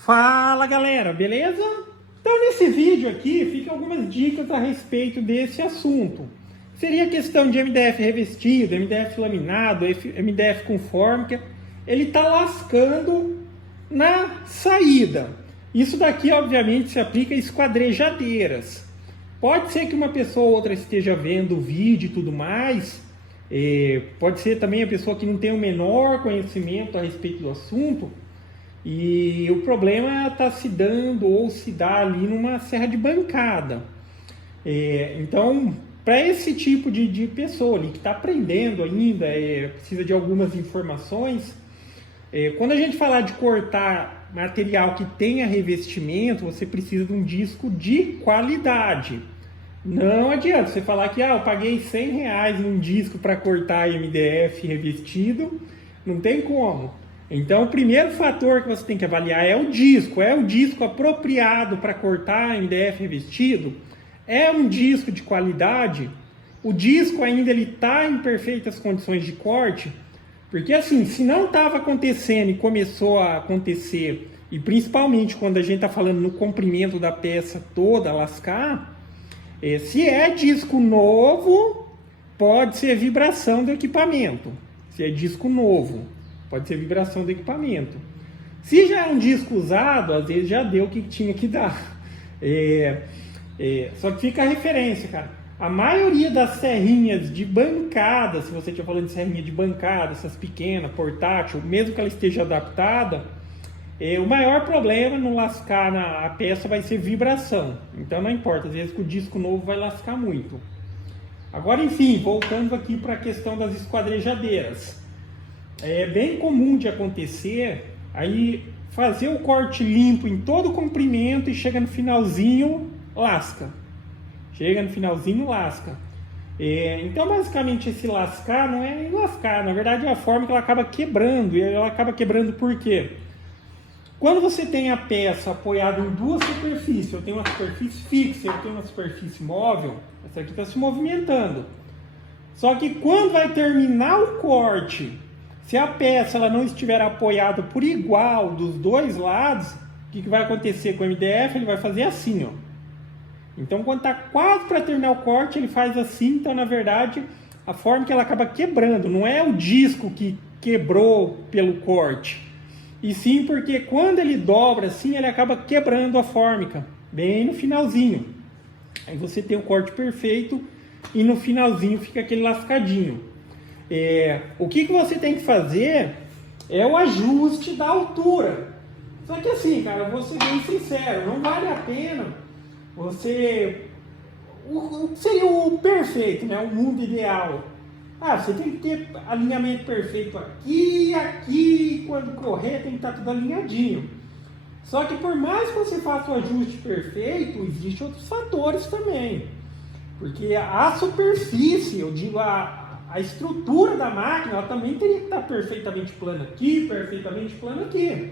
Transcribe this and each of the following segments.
Fala galera, beleza? Então nesse vídeo aqui ficam algumas dicas a respeito desse assunto. Seria a questão de MDF revestido, MDF laminado, MDF com fórmica. Ele está lascando na saída. Isso daqui obviamente se aplica a esquadrejadeiras. Pode ser que uma pessoa ou outra esteja vendo o vídeo e tudo mais. Pode ser também a pessoa que não tem o menor conhecimento a respeito do assunto. E o problema está se dando ou se dá ali numa serra de bancada. Então, para esse tipo de pessoa ali que está aprendendo ainda, precisa de algumas informações, quando a gente falar de cortar material que tenha revestimento, você precisa de um disco de qualidade. Não adianta você falar que eu paguei R$100 num disco para cortar MDF revestido, não tem como. Então, o primeiro fator que você tem que avaliar é o disco. É o disco apropriado para cortar MDF revestido? É um disco de qualidade? O disco ainda está em perfeitas condições de corte? Porque assim, se não estava acontecendo e começou a acontecer, e principalmente quando a gente está falando no comprimento da peça toda, lascar, se é disco novo, pode ser vibração do equipamento. Se é disco novo, pode ser vibração do equipamento. Se já é um disco usado, às vezes já deu o que tinha que dar. Só que fica a referência, cara. A maioria das serrinhas de bancada, se você estiver falando de serrinha de bancada, essas pequenas, portátil, mesmo que ela esteja adaptada, o maior problema no lascar a peça vai ser vibração. Então não importa, às vezes com o disco novo vai lascar muito. Agora, enfim, voltando aqui para a questão das esquadrejadeiras. É bem comum de acontecer aí fazer o corte limpo em todo o comprimento e chega no finalzinho, lasca. Então basicamente esse lascar não é nem lascar, na verdade é a forma que ela acaba quebrando. E ela acaba quebrando por quê? Quando você tem a peça apoiada em duas superfícies, eu tenho uma superfície fixa, eu tenho uma superfície móvel, essa aqui está se movimentando. Só que quando vai terminar o corte, se a peça ela não estiver apoiada por igual dos dois lados, o que vai acontecer com o MDF? Ele vai fazer assim, ó. Então, quando está quase para terminar o corte, ele faz assim. Então, na verdade, a forma que ela acaba quebrando não é o disco que quebrou pelo corte, e sim porque quando ele dobra assim, ele acaba quebrando a fórmica, bem no finalzinho. Aí você tem o corte perfeito e no finalzinho fica aquele lascadinho. O que você tem que fazer é o ajuste da altura. Só que assim, cara, vou ser bem sincero, não vale a pena você... O que seria o perfeito, né? O mundo ideal. Você tem que ter alinhamento perfeito aqui, aqui, quando correr tem que estar tudo alinhadinho. Só que por mais que você faça o ajuste perfeito, existem outros fatores também. Porque a superfície, eu digo a estrutura da máquina, ela também teria que estar perfeitamente plana aqui, perfeitamente plana aqui.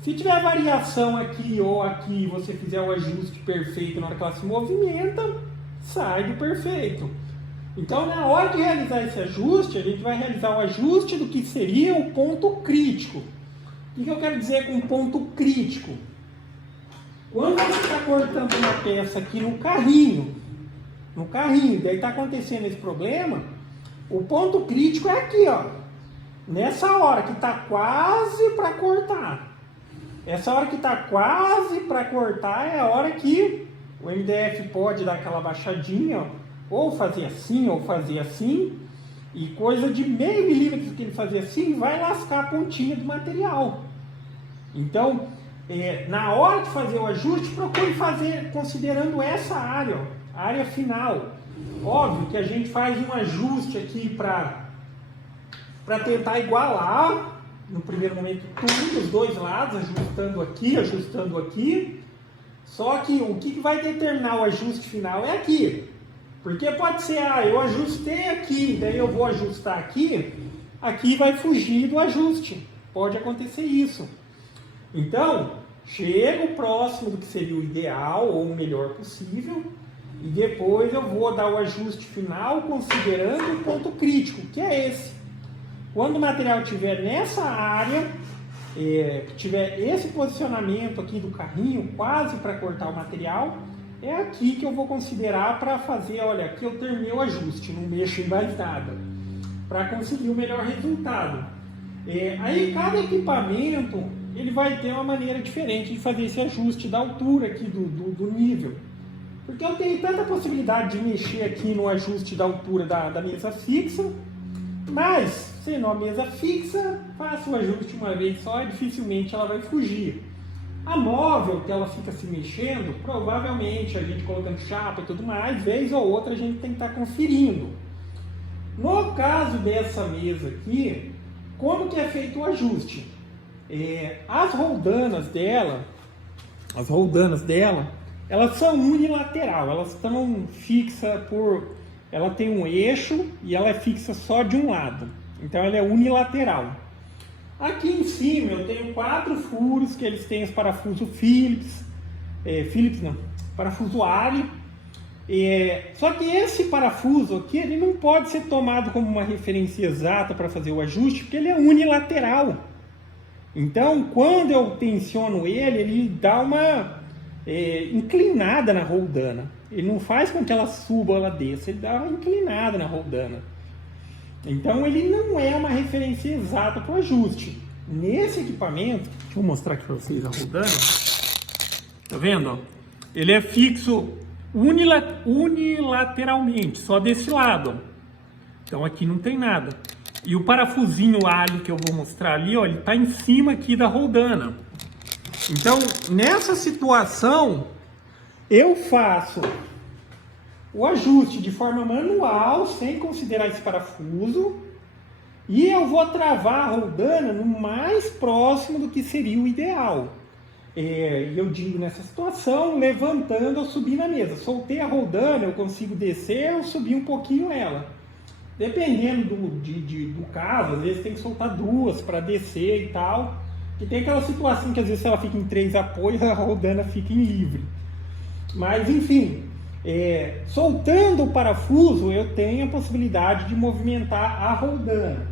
Se tiver variação aqui ou aqui, você fizer o ajuste perfeito na hora que ela se movimenta, sai do perfeito. Então, na hora de realizar esse ajuste, a gente vai realizar o ajuste do que seria o ponto crítico. O que eu quero dizer com ponto crítico? Quando você está cortando uma peça aqui no carrinho, daí está acontecendo esse problema, o ponto crítico é aqui, ó. Nessa hora que está quase para cortar. Essa hora que está quase para cortar é a hora que o MDF pode dar aquela baixadinha, ó, ou fazer assim, e coisa de meio milímetro que ele fazer assim, vai lascar a pontinha do material. Então, na hora de fazer o ajuste, procure fazer considerando essa área, ó, a área final. Óbvio que a gente faz um ajuste aqui para tentar igualar, no primeiro momento, tudo, os dois lados, ajustando aqui. Só que o que vai determinar o ajuste final é aqui. Porque pode ser, eu ajustei aqui, daí eu vou ajustar aqui vai fugir do ajuste. Pode acontecer isso. Então, chego próximo do que seria o ideal ou o melhor possível, e depois eu vou dar o ajuste final considerando o ponto crítico, que é esse. Quando o material estiver nessa área, que tiver esse posicionamento aqui do carrinho, quase para cortar o material, é aqui que eu vou considerar para fazer, olha, aqui eu terminei o ajuste, não mexo em mais nada, para conseguir o melhor resultado. Aí cada equipamento, ele vai ter uma maneira diferente de fazer esse ajuste da altura aqui do nível. Porque eu tenho tanta possibilidade de mexer aqui no ajuste da altura da mesa fixa, mas, sendo a mesa fixa, faço o ajuste uma vez só e dificilmente ela vai fugir. A móvel, que ela fica se mexendo, provavelmente a gente colocando chapa e tudo mais, vez ou outra a gente tem que estar conferindo. No caso dessa mesa aqui, como que é feito o ajuste? As roldanas dela, elas são unilateral, elas estão fixas ela tem um eixo e ela é fixa só de um lado, então ela é unilateral. Aqui em cima eu tenho 4 furos que eles têm os parafusos parafuso Allen. Só que esse parafuso aqui, ele não pode ser tomado como uma referência exata para fazer o ajuste, porque ele é unilateral. Então, quando eu tensiono ele dá uma inclinada na roldana. Ele não faz com que ela suba ou ela desça, ele dá uma inclinada na roldana. Então, ele não é uma referência exata para o ajuste. Nesse equipamento, deixa eu mostrar aqui para vocês a roldana. Tá vendo? Ó? Ele é fixo unilateralmente, só desse lado. Então, aqui não tem nada. E o parafusinho Allen que eu vou mostrar ali, ó, ele está em cima aqui da roldana. Então, nessa situação, eu faço o ajuste de forma manual, sem considerar esse parafuso, e eu vou travar a roldana no mais próximo do que seria o ideal. Eu digo nessa situação, levantando ou subir na mesa. Soltei a roldana, eu consigo descer ou subir um pouquinho ela. Dependendo do caso, às vezes tem que soltar 2 para descer e tal. E tem aquela situação que às vezes ela fica em 3 apoios, a roldana fica em livre. Mas enfim, soltando o parafuso, eu tenho a possibilidade de movimentar a roldana.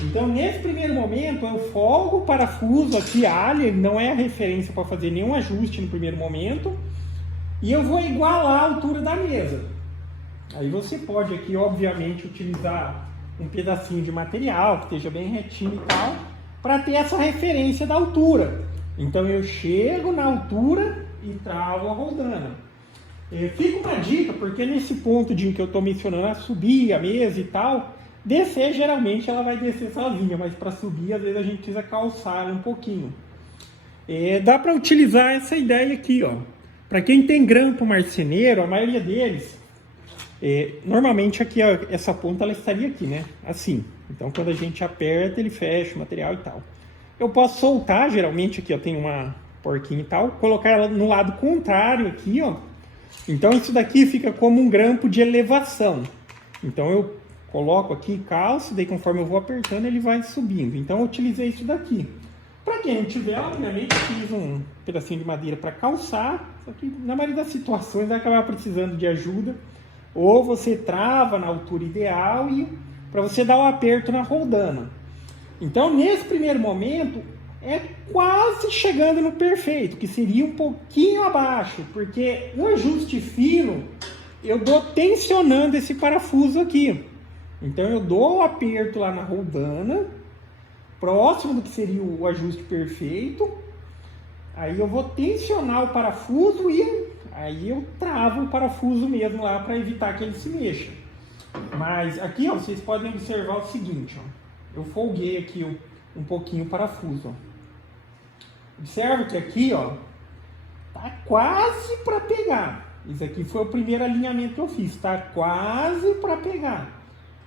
Então nesse primeiro momento eu folgo o parafuso aqui, Allen, não é a referência para fazer nenhum ajuste no primeiro momento. E eu vou igualar a altura da mesa. Aí você pode aqui, obviamente, utilizar um pedacinho de material que esteja bem retinho e tal, para ter essa referência da altura. Então eu chego na altura e travo a roldana. Fica uma dica, porque nesse ponto que eu estou mencionando, a subir a mesa e tal, descer geralmente ela vai descer sozinha, mas para subir às vezes a gente precisa calçar um pouquinho. Dá para utilizar essa ideia aqui, ó. Para quem tem grampo marceneiro, a maioria deles, normalmente aqui, ó, essa ponta ela estaria aqui, né? Assim. Então quando a gente aperta, ele fecha o material e tal. Eu posso soltar, geralmente aqui, ó, tem uma porquinha e tal, colocar ela no lado contrário aqui, ó. Então isso daqui fica como um grampo de elevação. Então eu coloco aqui, calço, daí conforme eu vou apertando ele vai subindo. Então eu utilizei isso daqui. Para quem não tiver, obviamente, fiz um pedacinho de madeira para calçar. Só que na maioria das situações vai acabar precisando de ajuda. Ou você trava na altura ideal e para você dar o aperto na roldana. Então nesse primeiro momento é quase chegando no perfeito, que seria um pouquinho abaixo, porque o ajuste fino eu dou tensionando esse parafuso aqui. Então eu dou o aperto lá na roldana, próximo do que seria o ajuste perfeito. Aí eu vou tensionar o parafuso e aí eu travo o parafuso mesmo lá para evitar que ele se mexa. Mas aqui, ó, vocês podem observar o seguinte, ó. Eu folguei aqui um pouquinho o parafuso, ó. Observa que aqui, ó, tá quase para pegar. Isso aqui foi o primeiro alinhamento que eu fiz, tá quase para pegar.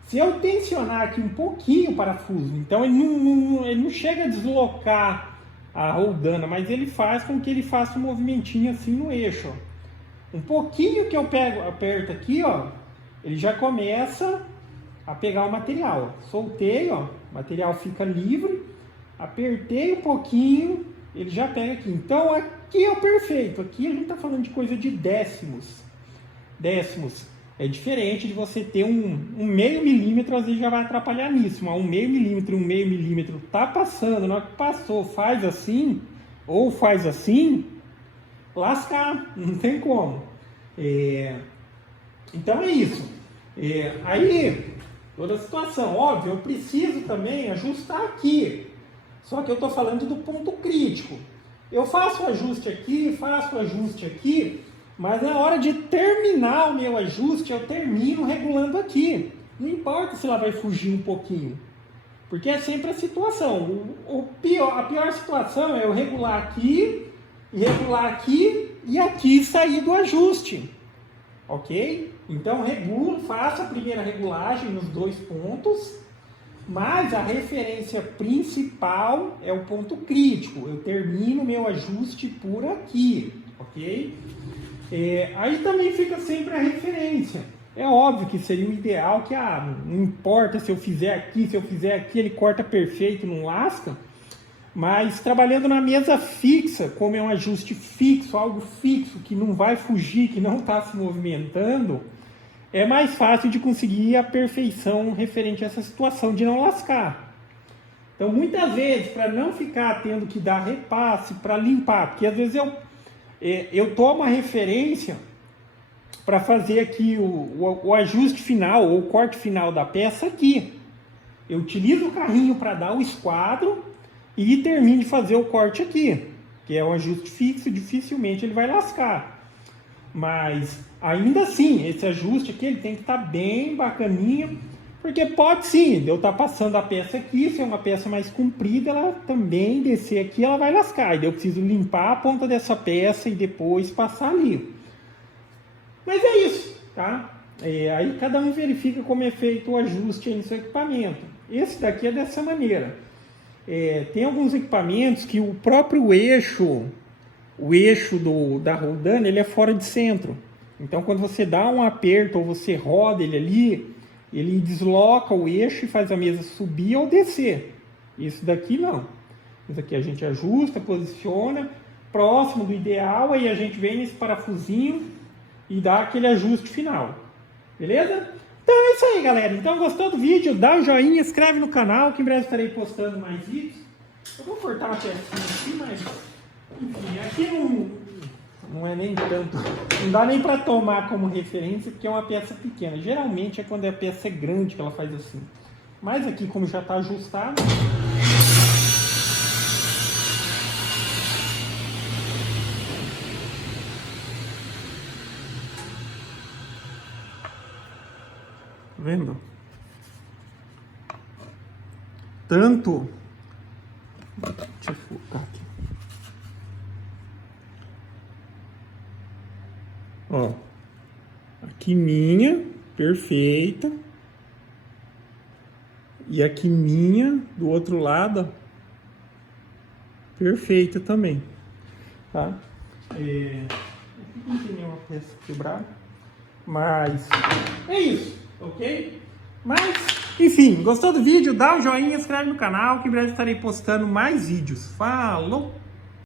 Se eu tensionar aqui um pouquinho o parafuso, então ele não chega a deslocar a roldana, mas ele faz com que ele faça um movimentinho assim no eixo, ó. Um pouquinho que eu aperto aqui, ó, ele já começa a pegar o material. Soltei, ó, o material fica livre, apertei um pouquinho, ele já pega aqui. Então aqui é o perfeito. Aqui a gente está falando de coisa de décimos. É diferente de você ter um meio milímetro, às vezes já vai atrapalhar nisso, mas um meio milímetro tá passando, na hora que passou, faz assim, ou faz assim, lascar, não tem como. Então é isso. Aí, toda a situação, óbvio, eu preciso também ajustar aqui, só que eu estou falando do ponto crítico. Eu faço o ajuste aqui, mas na hora de terminar o meu ajuste, eu termino regulando aqui. Não importa se ela vai fugir um pouquinho, porque é sempre a situação. A pior situação é eu regular aqui e aqui sair do ajuste. Ok? Então regulo, faço a primeira regulagem nos 2 pontos, mas a referência principal é o ponto crítico. Eu termino meu ajuste por aqui, ok? Aí também fica sempre a referência. É óbvio que seria o ideal que, não importa se eu fizer aqui, ele corta perfeito, não lasca. Mas trabalhando na mesa fixa, como é um ajuste fixo, algo fixo, que não vai fugir, que não está se movimentando, é mais fácil de conseguir a perfeição referente a essa situação de não lascar. Então, muitas vezes, para não ficar tendo que dar repasse, para limpar, porque às vezes eu tomo a referência para fazer aqui o ajuste final, ou o corte final da peça aqui. Eu utilizo o carrinho para dar o esquadro e termino de fazer o corte aqui, que é um ajuste fixo, dificilmente ele vai lascar. Mas ainda assim, esse ajuste aqui ele tem que estar bem bacaninho, porque pode sim, eu estar passando a peça aqui, se é uma peça mais comprida, ela também descer aqui, ela vai lascar. E eu preciso limpar a ponta dessa peça e depois passar ali. Mas é isso, tá? Aí cada um verifica como é feito o ajuste aí no seu equipamento. Esse daqui é dessa maneira. Tem alguns equipamentos que o próprio eixo, da roldana, ele é fora de centro. Então, quando você dá um aperto ou você roda ele ali, ele desloca o eixo e faz a mesa subir ou descer. Isso daqui não. Isso aqui a gente ajusta, posiciona, próximo do ideal, aí a gente vem nesse parafusinho e dá aquele ajuste final. Beleza? Então é isso aí, galera. Então, gostou do vídeo? Dá um joinha, inscreve no canal, que em breve estarei postando mais vídeos. Eu vou cortar uma pecinha aqui, mas... enfim, aqui não é nem tanto... não dá nem para tomar como referência, porque é uma peça pequena. Geralmente é quando a peça é grande que ela faz assim. Mas aqui, como já está ajustado... vendo? Tanto... deixa eu focar aqui. Ó. Aqui minha, perfeita. E aqui minha, do outro lado, perfeita também. Tá? Não tem nenhuma peça quebrada. Mas é isso. Ok? Mas, enfim, gostou do vídeo? Dá um joinha, inscreve no canal, que em breve estarei postando mais vídeos. Falou!